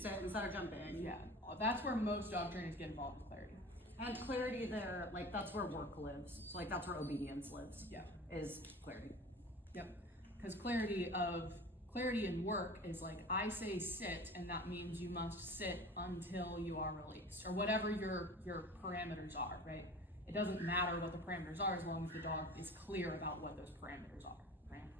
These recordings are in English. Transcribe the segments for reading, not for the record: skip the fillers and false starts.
sit instead of jumping. Yeah, that's where most dog trainers get involved with clarity. And clarity there, like that's where work lives. So like that's where obedience lives. Yeah. Is clarity. Yep. Because clarity in work is like, I say sit, and that means you must sit until you are released, or whatever your parameters are, right? It doesn't matter what the parameters are as long as the dog is clear about what those parameters are, right?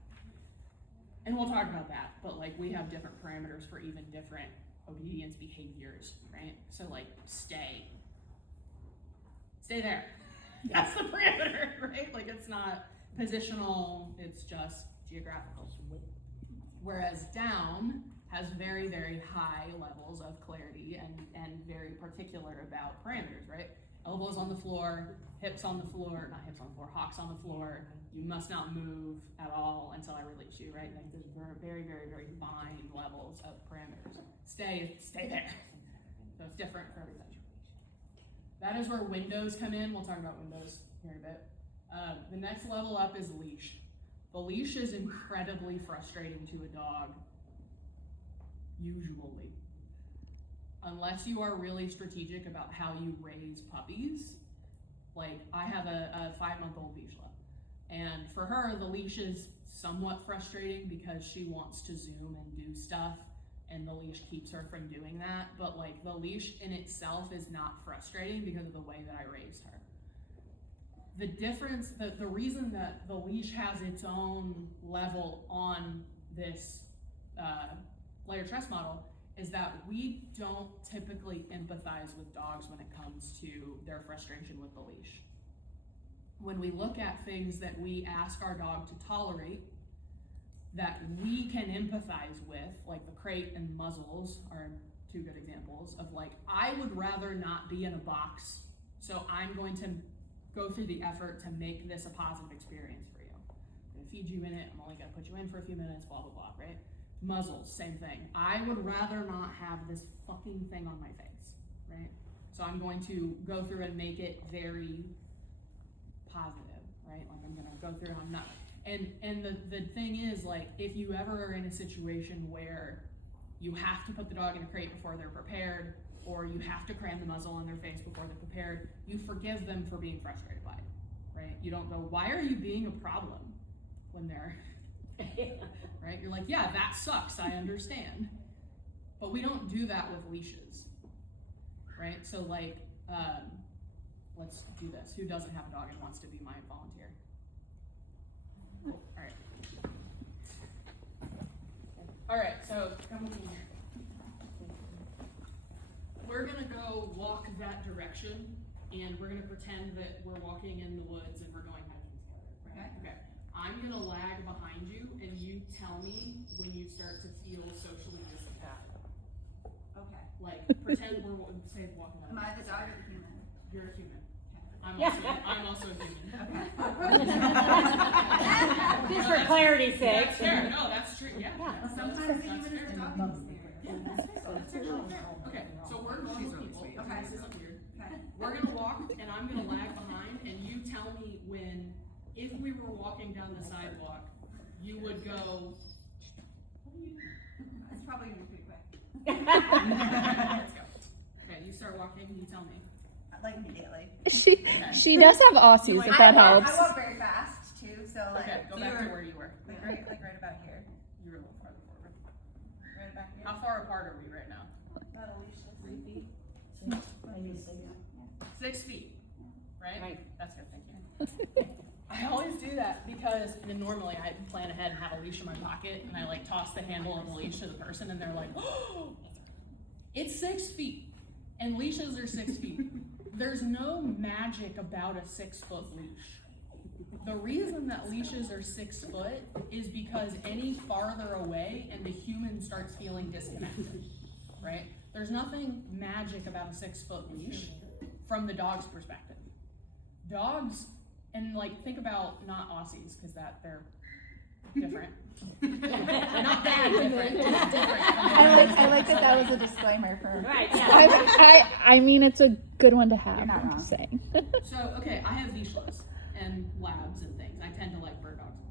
And we'll talk about that, but like we have different parameters for even different obedience behaviors, right? So like stay there. That's the parameter, right? Like it's not positional, it's just geographical. Whereas down has very, very high levels of clarity and very particular about parameters, right? Elbows on the floor, hips on the floor, not hips on the floor, hocks on the floor. You must not move at all until I release you, right? Like there's very, very, very fine levels of parameters. Stay there. So it's different for everything. That is where windows come in. We'll talk about windows here in a bit. The next level up is leash. The leash is incredibly frustrating to a dog, usually. Unless you are really strategic about how you raise puppies. Like I have a 5-month-old Vizsla, and for her the leash is somewhat frustrating because she wants to zoom and do stuff, and the leash keeps her from doing that. But like the leash in itself is not frustrating because of the way that I raised her. The difference, the reason that the leash has its own level on this layered trust model is that we don't typically empathize with dogs when it comes to their frustration with the leash. When we look at things that we ask our dog to tolerate, that we can empathize with, like the crate and muzzles are 2 good examples of like, I would rather not be in a box, so I'm going to go through the effort to make this a positive experience for you. I'm gonna feed you in it, I'm only gonna put you in for a few minutes, blah, blah, blah, right? Muzzles, same thing. I would rather not have this fucking thing on my face, right? So I'm going to go through and make it very positive, right? Like I'm gonna go through and I'm not, and the thing is, like, if you ever are in a situation where you have to put the dog in a crate before they're prepared, or you have to cram the muzzle on their face before they're prepared, you forgive them for being frustrated by it, right? You don't go, why are you being a problem when they're, right? You're like, yeah, that sucks, I understand. But we don't do that with leashes, right? So like, let's do this. Who doesn't have a dog and wants to be my volunteer? Cool. All right, so come with me here. We're gonna go walk that direction, and we're gonna pretend that we're walking in the woods and we're going hiking together. Right? Okay. I'm gonna lag behind you, and you tell me when you start to feel socially disconnected. Okay. Like pretend we're say walking. Am I the dog or the human? You're a human. Okay. I'm also a human. Okay. Just for clarity's sake. That's fair. No, that's true. Yeah. Sometimes the human is the dog in this area. Yeah, that's actually fair. Okay, so we're normal people. Okay. This isn't weird. Okay. We're gonna walk, and I'm gonna lag behind, and you tell me when, if we were walking down the sidewalk, you would go, what are you doing? It's probably gonna be pretty quick. Let's go. Okay, you start walking, you tell me. Like immediately. She does have Aussies, if that helps. I walk very fast too, so like. Okay, go back to where you were. Like right about here. You were a little farther forward. Right about here. How far apart are we right now? About at least 3 feet. 6 feet, right? Right. That's good, thank you. I always do that because normally I plan ahead and have a leash in my pocket, and I like toss the handle of the leash to the person, and they're like, oh, it's 6 feet, and leashes are 6 feet. There's no magic about a 6-foot leash. The reason that leashes are 6 foot is because any farther away and the human starts feeling disconnected, right? There's nothing magic about a 6-foot leash from the dog's perspective. Dogs, and like think about not Aussies, because they're different. Not bad different, just different. I like that was a disclaimer for. Right, yeah. I mean, it's a good one to have. You're not I'm wrong. just saying. So, okay, I have Vizslas and labs and things. I tend to like bird dogs.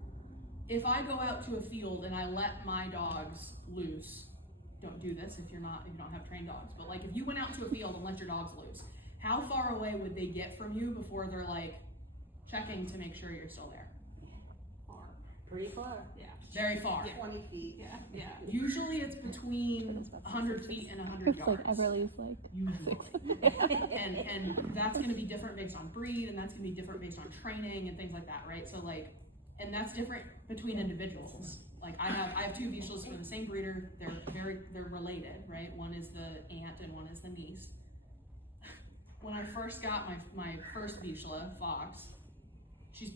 If I go out to a field and I let my dogs loose don't do this if you don't have trained dogs, but like if you went out to a field and let your dogs loose, how far away would they get from you before they're like checking to make sure you're still there? Far. Pretty far. Yeah, very far. 20 feet. Yeah. Usually it's between 100 feet and 100 It's yards. like Everly's like. Usually. and that's going to be different based on breed, and that's going to be different based on training and things like that, right? So like, and that's different between individuals. Like I have two Vizslas for the same breeder. They're related, right? One is the aunt and one is the niece. When I first got my first Vizsla, Fox, she's